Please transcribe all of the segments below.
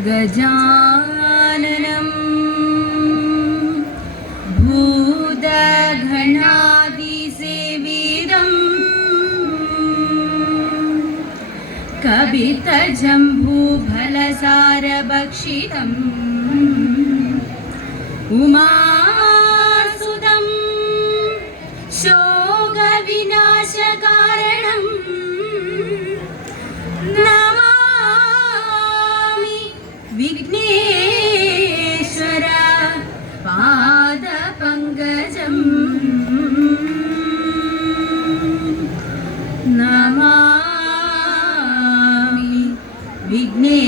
गजाननं भूतगणादिसेवितं कवितजम्बूफलसारभक्षितम् उमासुतं शोकविनाशकारणं नमामि विघ्नेश्वर पादपङ्कजम् नमामि विघ्नेश्वर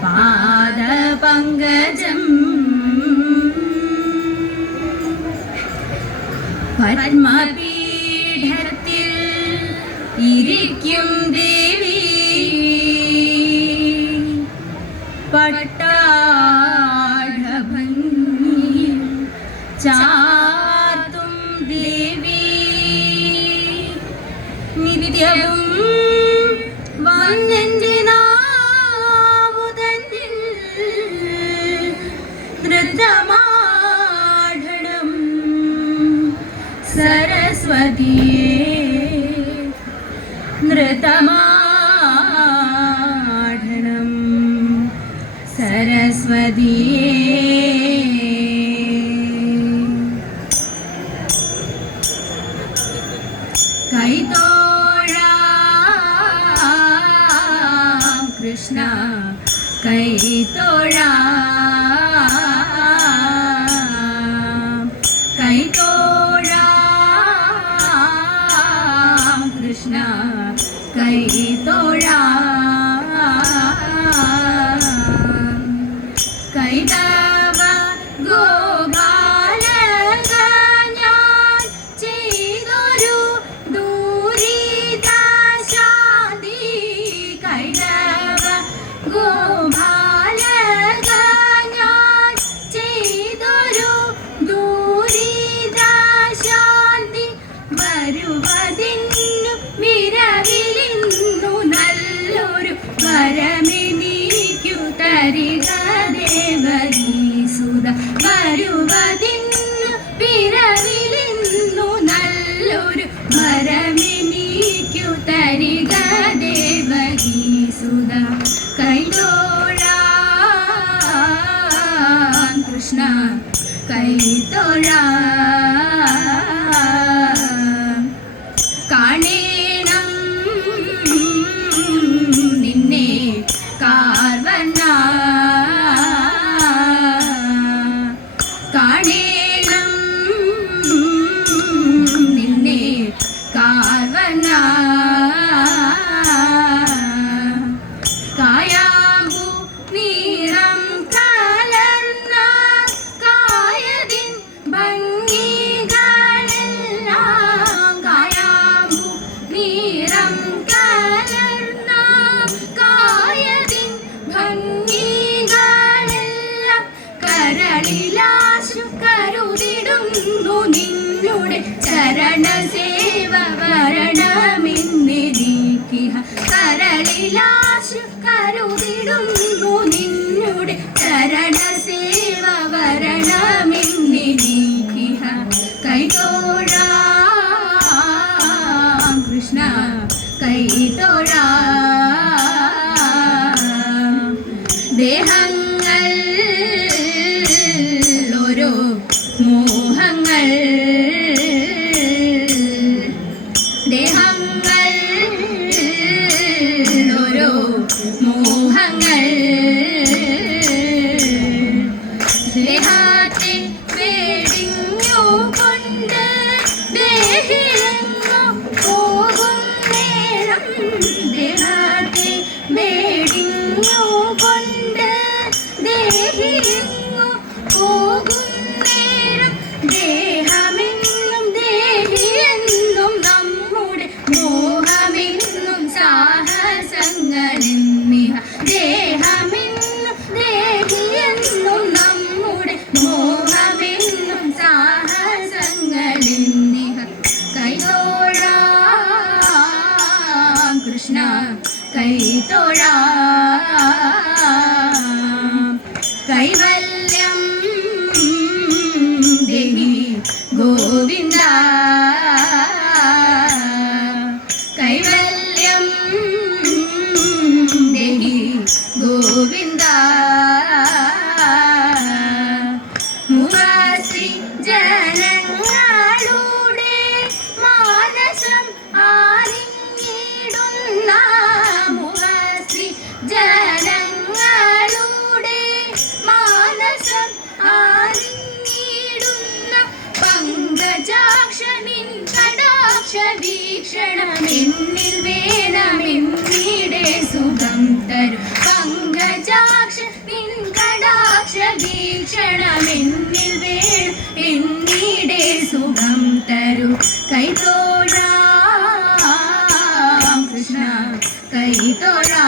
പാദപങ്കജം പത്മപീഠത്തിൽ ഇരിക്കും ദേവി പട്ടാടഭംഗിയിൽ ചാർത്തും ദേവി നിത്യവും വന്നെന്റെ നൃത്തമാടണം സരസ്വതിയേ നൃത്തമാടണം സരസ്വതിയേ കൈതോഴാം കൃഷ്ണ കൈതോഴാം കൈതോഴാം കൃഷ്ണ കൈതോഴാം കൈതവ ഗോപാലക ഞാൻ ചെയ്തൊരു ദൂരിതാശാന്തി കൈതവ ഗോപാലക ഞാൻ ചെയ്തൊരു ദൂരിതാശാന്തി വരുവതിന്നു വിരവിലിന്നു നല്ലൊരു വരമെനിക്കു തരിക ദേവകീസുത വരുവതിന്നു വിരവിലിന്നു നല്ലൊരു വരമെനിക്കു തരിക ദേവകീസുത കൈതോഴാം കൃഷ്ണ കൈതോഴാം കാണേണം നിന്നെ കാർവണ്ണ കാണേണം നിന്നെ കാർവണ്ണ കായാമ്പു നീളം കലർന്ന കായതിൻ ഭംഗികളെല്ലാം കായാമ്പു നീളം കലർന്ന കായതിൻ ഭംഗികളെല്ലാം കരളിലാശു കരുതിടുന്നു നിന്നുടെ ചരണസേവ വരണമെന്നിരിക്കുക കരളിലാശു കരുതിടുന്നു നിന്നുടെ ചരണസേവ വരണമെന്നിരിക്കുക കൈതോഴാം കൃഷ്ണ കൈതോഴാം ദേഹങ്ങൾ ഓരോ മോഹങ്ങൾ ദേഹങ്ങൾ ഓരോ മോഹങ്ങൾ ദേഹത്തെ പേടിഞ്ഞുകൊണ്ട് ദേഹിലെങ്ങോ പോകും നേരം ദേഹത്തെ പേടിഞ്ഞുകൊണ്ട് ദേഹിലെങ്ങോ പോകും നേരം ദേഹമെങ്ങോ ഗോവിന്ദ കൈവല്യം ദേഹി ഗോവിന്ദ മുഖശ്രീ ജനങ്ങളുടെ മാനസം ആരിഞ്ഞിടുന്ന മുഖശ്രീ ജനങ്ങളുടെ മാനസം ആരിഞ്ഞിടുന്ന പങ്കജാക്ഷനിൻ കടാക്ഷ വീക്ഷണമെന്നിൽ വേണമെന്നിടെ സുഖം തരും പങ്കജാക്ഷ നിൻ കടാക്ഷ വീക്ഷണമെന്നിൽ വേണം എന്നിടെ സുഖം തരൂ കൈതോഴാം കൃഷ്ണ കൈതോഴാം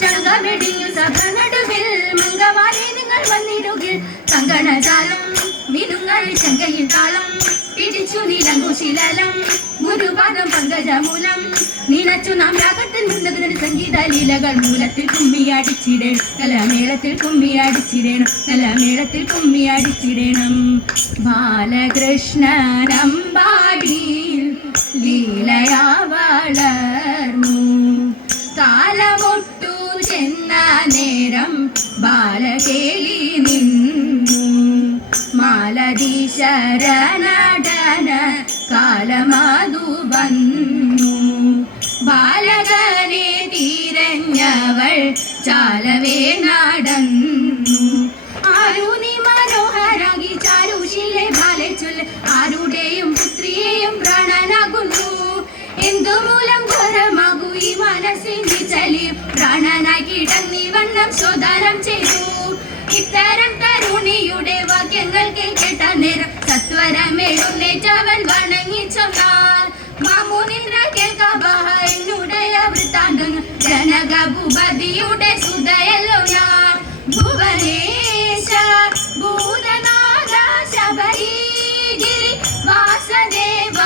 ശംഖമെടിഞ്ഞു സഭ നടുവിൽ മംഗമാരെ നിങ്ങൾ വന്നിടുകിൽ കങ്കണജാലം മിനുങ്ങൾ ശങ്കയിൽ താളം പിടിച്ചു നീലങ്കുശിലം ഗുരുപാദം പങ്കജമൂലം നീനച്ചു നാം രാഗത്തിൽ മുന്നതിന് സംഗീത ലീലകൾ മൂലത്തിൽ കുമ്മിയടിച്ചിടണം കലമേളത്തിൽ കുമ്മിയടിച്ചിടണം കലമേളത്തിൽ കുമ്മിയടിച്ചിടണം ബാലകൃഷ്ണനമ്പാടിയിൽ ലീലയാ വളർന്നു കാലമൊട്ടു ചെന്ന നേരം ബാലകേളി നിന്നു മാലതീശരനടന കാലമാതു വന്നു ബാലകനെ തിരഞ്ഞവൾ ചാലവേ നടന്നു ആരുനി മനോഹരാഗി ചാരുശീലെ ബാലച്ചൊല്ല് ആരുടെയും പുത്രിയെയും പ്രാണനാകുന്നു എന്തുമൂലം ഘോരമാകൂ ഈ മനസ്സിന്റെ ചലിയും പ്രാണനായി കിടന്നി വണ്ണം ശോധനം ചെയ്തു ഇത്തരം തരുണിയുടെ വാക്യങ്ങൾ കേട്ട നേരം സത്വരമേഴുന്നേറ്റവൻ വണങ്ങി ചൊന്നാൽ മാമുനിന്ദ്ര കേൾക്കബഹ എന്നുടയ വൃത്താന്തങ്ങൾ ജനക ഭൂപതിയുടെ സുതയല്ലോ ഞാൻ ഭുവനേശ ഭൂതനാഥ ശബരിഗിരി വാസദേവ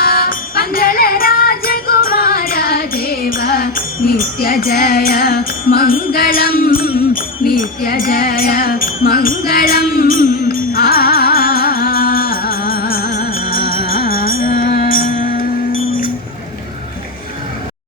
പന്തള രാജകുമാര ദേവ നിത്യജയ മംഗളം നിത്യജയ മംഗളം ആ